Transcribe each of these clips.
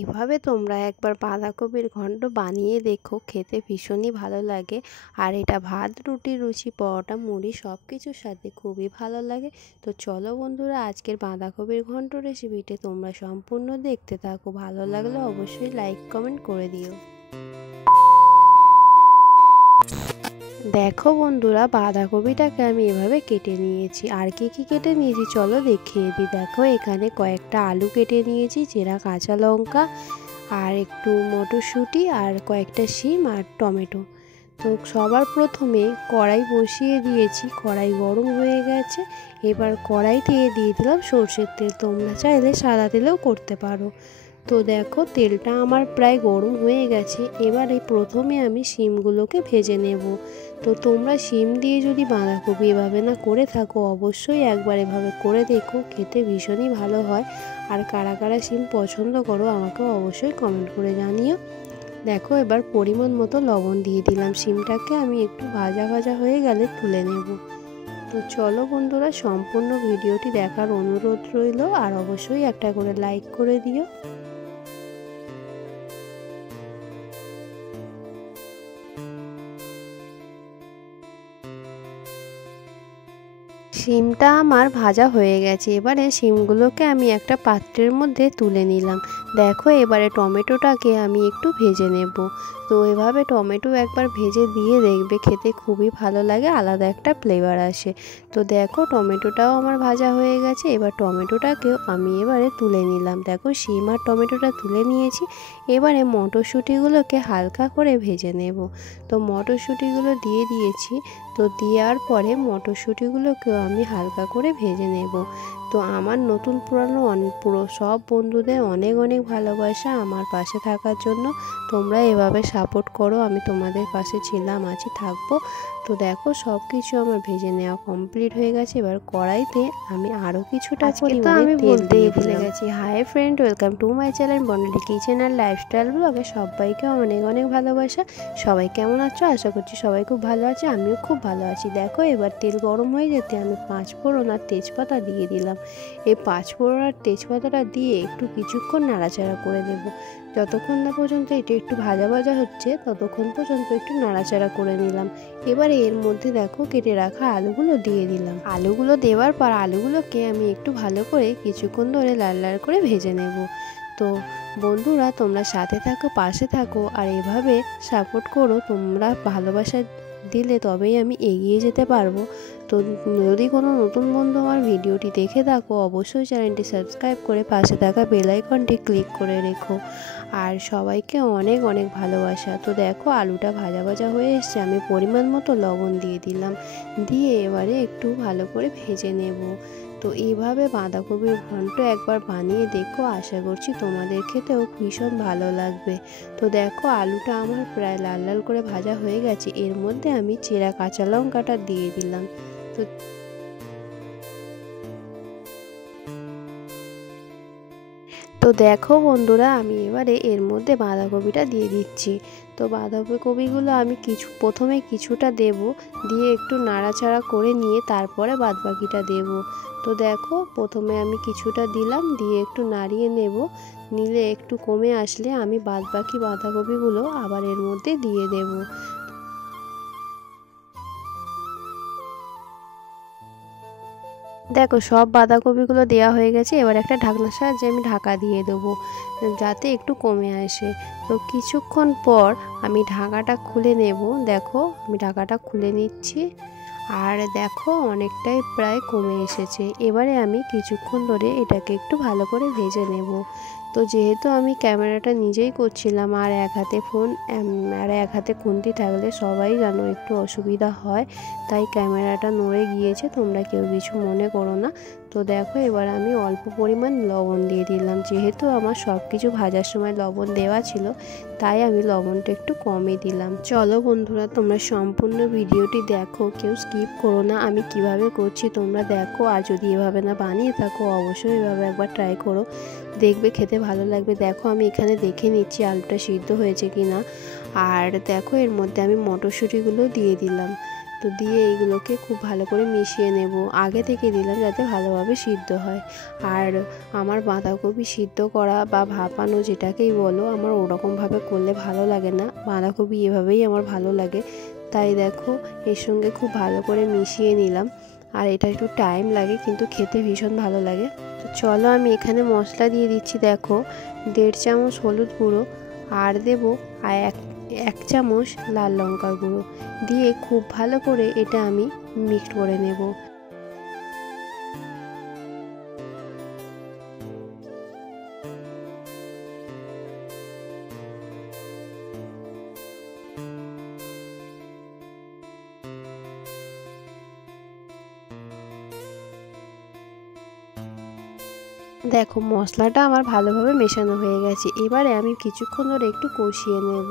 এভাবে তোমরা একবার বাঁধাকপির ঘন্ট বানিয়ে দেখো, খেতে ভীষণই ভালো লাগে। আর এটা ভাত, রুটি, লুচি, পরোটা, মুড়ি সব কিছুর সাথে খুবই ভালো লাগে। তো চলো বন্ধুরা, আজকের বাঁধাকপির ঘন্ট রেসিপিটা তোমরা সম্পূর্ণ দেখতে থাকো। ভালো লাগলে অবশ্যই লাইক কমেন্ট করে দিও। দেখো বন্ধুরা, বাঁধাকপিটাকে আমি এভাবে কেটে নিয়েছি। আর কি কেটে নিয়েছি চলো দেখিয়ে দিই। দেখো এখানে কয়েকটা আলু কেটে নিয়েছি, চেরা কাঁচা লঙ্কা, আর একটু মটরশুঁটি, আর কয়েকটা শিম আর টমেটো। তো সবার প্রথমে কড়াই বসিয়ে দিয়েছি, কড়াই গরম হয়ে গেছে। এবার কড়াই দিয়ে দিলাম সর্ষের তেল, তোমরা চাইলে সাদা তেলেও করতে পারো। তো দেখো তেলটা আমার প্রায় গরম হয়ে গেছে। এবারে প্রথমে আমি শিমগুলোকে ভেজে নেব। তো তোমরা শিম দিয়ে যদি বাঁধাকপি এভাবে না করে থাকো, অবশ্যই একবার এভাবে করে দেখো, খেতে ভীষণই ভালো হয়। আর কারা কারা শিম পছন্দ করো আমাকে অবশ্যই কমেন্ট করে জানিও। দেখো এবার পরিমাণ মতো লবণ দিয়ে দিলাম। শিমটাকে আমি একটু ভাজা ভাজা হয়ে গেলে তুলে নেব। তো চলো বন্ধুরা, সম্পূর্ণ ভিডিওটি দেখার অনুরোধ রইল, আর অবশ্যই একটা করে লাইক করে দিও। শিমটা আমার ভাজা হয়ে গেছে। এবারে শিমগুলোকে আমি একটা পাত্রের মধ্যে তুলে নিলাম। দেখো এবারে টমেটোটাকে আমি একটু ভেজে নেব। তো এভাবে টমেটো একবার ভেজে দিয়ে দেখবে, খেতে খুবই ভালো লাগে, আলাদা একটা ফ্লেভার আসে। তো দেখো টমেটোটাও আমার ভাজা হয়ে গেছে। এবার টমেটোটাকেও আমি এবারে তুলে নিলাম। দেখো শিম আর টমেটোটা তুলে নিয়েছি। এবারে মটরশুঁটিগুলোকে হালকা করে ভেজে নেব। তো মটরশুঁটিগুলো দিয়ে দিয়েছি। তো দেওয়ার পরে মটরশুঁটিগুলোকেও আমি হালকা করে ভেজে নেব। তো আমার নতুন পুরানো পুরো সব বন্ধুদের অনেক অনেক ভালোবাসা আমার পাশে থাকার জন্য। তোমরা এভাবে সাপোর্ট করো, আমি তোমাদের পাশে ছিলাম, আছি, থাকবো। তো দেখো সব কিছু আমার ভেজে নেওয়া কমপ্লিট হয়ে গেছে। এবার কড়াইতে আমি আরও কিছুটা পরিমাণে তেল দিয়ে ভুলে গেছি। Hi friend, welcome to my channel Barnali kitchen আর লাইফস্টাইল ব্লগে। সবাইকে অনেক অনেক ভালোবাসা। সবাই কেমন আছো? আশা করছি সবাই খুব ভালো আছে, আমিও খুব ভালো আছি। দেখো এবার তেল গরম হয়ে যেতে আমি 5 ফোড়ন আর তেজপাতা দিয়ে দিলাম। এই 5 ফোড়ন আর তেজপাতাটা দিয়ে একটু কিছুক্ষণ নাড়াচাড়া করে দেব। যতক্ষণ না পর্যন্ত এটা একটু ভাজা ভাজা হচ্ছে ততক্ষণ পর্যন্ত একটু নাড়াচাড়া করে নিলাম। এবারে এর মধ্যে দেখো কেটে রাখা আলুগুলো দিয়ে দিলাম। আলুগুলো দেওয়ার পর আলুগুলোকে আমি একটু ভালো করে কিছুক্ষণ ধরে লাল লাল করে ভেজে নেব। তো বন্ধুরা, তোমরা সাথে থাকো, পাশে থাকো, আর এভাবে সাপোর্ট করো। তোমরা ভালোবাসা দিলে তবেই আমি এগিয়ে যেতে পারবো। তো যদি কোনো নতুন বন্ধু আমার ভিডিওটি দেখে থাকো, অবশ্যই চ্যানেলটি সাবস্ক্রাইব করে পাশে থাকা বেল আইকনটি ক্লিক করে রেখো। আর সবাইকে অনেক অনেক ভালোবাসা। তো দেখো আলুটা ভাজা ভাজা হয়ে এসছে, আমি পরিমাণ মতো লবণ দিয়ে দিলাম। দিয়ে এবারে একটু ভালো করে ভেজে নেব। তো এইভাবে বাঁধাকপির ঘন্ট একবার বানিয়ে দেখো, আশা করছি তোমাদের খেতেও ভীষণ ভালো লাগবে। তো দেখো আলুটা আমার প্রায় লাল লাল করে ভাজা হয়ে গেছে। এর মধ্যে আমি চেরা কাঁচা লঙ্কাটা দিয়ে দিলাম। তো দেখো বন্ধুরা, আমি এবারে এর মধ্যে বাঁধাকপিটা দিয়ে দিচ্ছি। তো বাঁধাকপিগুলো আমি প্রথমে কিছুটা দেব, দিয়ে একটু নাড়াচাড়া করে নিয়ে তারপরে বাদবাকিটা দেব। তো দেখো প্রথমে আমি কিছুটা দিলাম, দিয়ে একটু নাড়িয়ে নেব। নিলে একটু কমে আসলে আমি বাদবাকি বাঁধাকপিগুলো আবার এর মধ্যে দিয়ে দেব। দেখো সব বাঁধাকপিগুলো দেওয়া হয়ে গেছে। এবার একটা ঢাকনার সাহায্যে আমি ঢাকা দিয়ে দেবো, যাতে একটু কমে আসে। তো কিছুক্ষণ পর আমি ঢাকাটা খুলে নেব। দেখো আমি ঢাকাটা খুলে নিচ্ছি। আর দেখো অনেকটাই প্রায় কমে এসেছে। এবারে আমি কিছুক্ষণ ধরে এটাকে একটু ভালো করে ভেজে নেব। তো যেহেতু আমি ক্যামেরাটা নিজেই করছিলাম, আর এক হাতে ফোন আর এক হাতে খুন্তি থাকলে সবাই জানো একটু অসুবিধা হয়, তাই ক্যামেরাটা নড়ে গিয়েছে, তোমরা কেউ কিছু মনে করো না। তো দেখো এবার আমি অল্প পরিমাণ লবণ দিয়ে দিলাম। যেহেতু আমার সব কিছু ভাজার সময় লবণ দেওয়া ছিল, তাই আমি লবণটা একটু কমই দিলাম। চলো বন্ধুরা, তোমরা সম্পূর্ণ ভিডিওটি দেখো, কেউ স্কিপ করো না। আমি কিভাবে করছি তোমরা দেখো, আর যদি এভাবে না বানিয়ে থাকো অবশ্যই এভাবে একবার ট্রাই করো, দেখবে খেতে ভালো লাগবে। দেখো আমি এখানে দেখে নিচ্ছি আলুটা সিদ্ধ হয়েছে কিনা। আর দেখো এর মধ্যে আমি মটরশুঁটিগুলো দিয়ে দিলাম। তো তো দিয়ে এইগুলোকে খুব ভালো করে মিশিয়ে নেব। আগে থেকে দিলাম যাতে ভালোভাবে সিদ্ধ হয়। আর আমার বাঁধাকপি সিদ্ধ করা বা ভাপানো যেটাকেই বলো, আমার ওরকমভাবে করলে ভালো লাগে না, বাঁধাকপি এভাবেই আমার ভালো লাগে। তাই দেখো এর সঙ্গে খুব ভালো করে মিশিয়ে নিলাম। আর এটা একটু টাইম লাগে কিন্তু খেতে ভীষণ ভালো লাগে। তো চলো আমি এখানে মশলা দিয়ে দিচ্ছি। দেখো 1.5 চামচ হলুদ গুঁড়ো, আর দেবো আর এক চামচ লাল লঙ্কার গুঁড়ো দিয়ে খুব ভালো করে এটা আমি মিক্সড করে নেব। দেখো মশলাটা আমার ভালোভাবে মেশানো হয়ে গেছে। এবারে আমি কিছুক্ষণ ধরে একটু কষিয়ে নেব।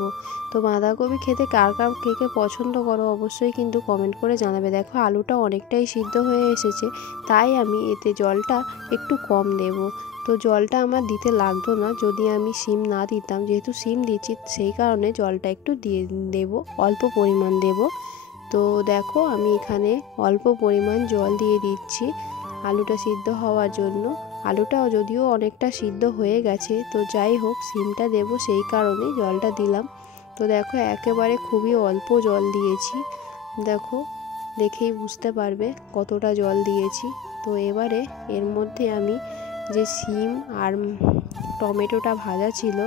তো বাঁধাকপি খেতে কার কার কে কে পছন্দ করো অবশ্যই কিন্তু কমেন্ট করে জানাবে। দেখো আলুটা অনেকটাই সিদ্ধ হয়ে এসেছে, তাই আমি এতে জলটা একটু কম দেব। তো জলটা আমার দিতে লাগতো না যদি আমি শিম না দিতাম, যেহেতু শিম দিচ্ছি সেই কারণে জলটা একটু দিয়ে দেব, অল্প পরিমাণ দেব। তো দেখো আমি এখানে অল্প পরিমাণ জল দিয়ে দিচ্ছি আলুটা সিদ্ধ হওয়ার জন্য। আলুটাও যদিও অনেকটা সিদ্ধ হয়ে গেছে, তো যাই হোক শিমটা দেব সেই কারণে জলটা দিলাম। তো দেখো একেবারে খুবই অল্প জল দিয়েছি, দেখো দেখেই বুঝতে পারবে কতটা জল দিয়েছি। তো এবারে এর মধ্যে আমি যে শিম আর টমেটোটা ভাজা ছিল,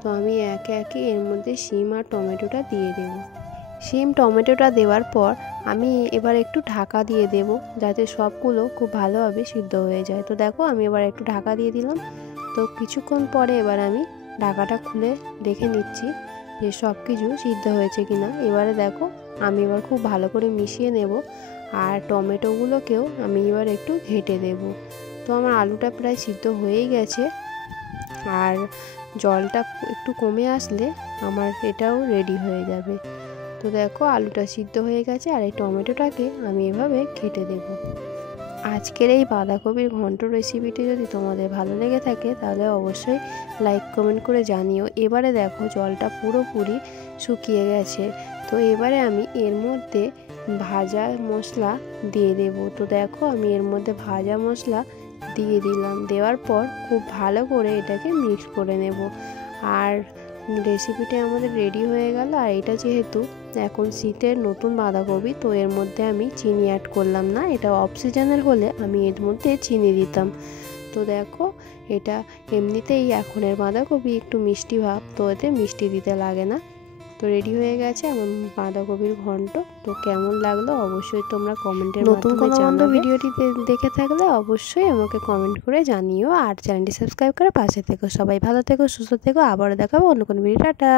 তো আমি একে একে এর মধ্যে শিম আর টমেটোটা দিয়ে দেব। শিম টমেটোটা দেওয়ার পর আমি এবার একটু ঢাকা দিয়ে দেব যাতে সবগুলো খুব ভালোভাবে সিদ্ধ হয়ে যায়। তো দেখো আমি এবার একটু ঢাকা দিয়ে দিলাম। তো কিছুক্ষণ পরে এবার আমি ঢাকাটা খুলে দেখে নিচ্ছি যে সব কিছু সিদ্ধ হয়েছে কিনা। এবারে দেখো আমি এবার খুব ভালো করে মিশিয়ে নেব, আর টমেটোগুলোকেও আমি এবার একটু ঘেঁটে দেব। তো আমার আলুটা প্রায় সিদ্ধ হয়েই গেছে, আর জলটা একটু কমে আসলে আমার এটাও রেডি হয়ে যাবে। তো দেখো আলুটা সিদ্ধ হয়ে গেছে, আর এই টমেটোটাকে আমি এভাবে ঘেঁটে দেব। আজকের এই বাঁধাকপির ঘন্ট রেসিপিটি যদি তোমাদের ভালো লেগে থাকে তাহলে অবশ্যই লাইক কমেন্ট করে জানিও। এবারে দেখো জলটা পুরোপুরি শুকিয়ে গেছে। তো এবারে আমি এর মধ্যে ভাজা মশলা দিয়ে দেব। তো দেখো আমি এর মধ্যে ভাজা মশলা দিয়ে দিলাম। দেওয়ার পর খুব ভালো করে এটাকে মিক্স করে নেব। আর রেসিপিটা আমাদের রেডি হয়ে গেল। আর এটা যেহেতু এখন শীতের নতুন বাঁধাকপি, তো এর মধ্যে আমি চিনি অ্যাড করলাম না। এটা অফ সিজনের হলে আমি এর মধ্যে চিনি দিতাম। তো দেখো এটা এমনিতেই এখনের বাঁধাকপি একটু মিষ্টি ভাব, তো এতে মিষ্টি দিতে লাগে না। তো রেডি হয়ে গেছে আমার বাঁধাকপির ঘন্ট। তো কেমন লাগলো অবশ্যই তোমরা কমেন্টের মাধ্যমে জানাবে। নতুন কোনো বন্ধু ভিডিওটি দেখে থাকলে অবশ্যই আমাকে কমেন্ট করে জানিও, আর চ্যানেলটি সাবস্ক্রাইব করে পাশে থেকো। সবাই ভালো থেকো, সুস্থ থেকো। আবারও দেখাবো অন্য কোনো ভিডিও। টাটা।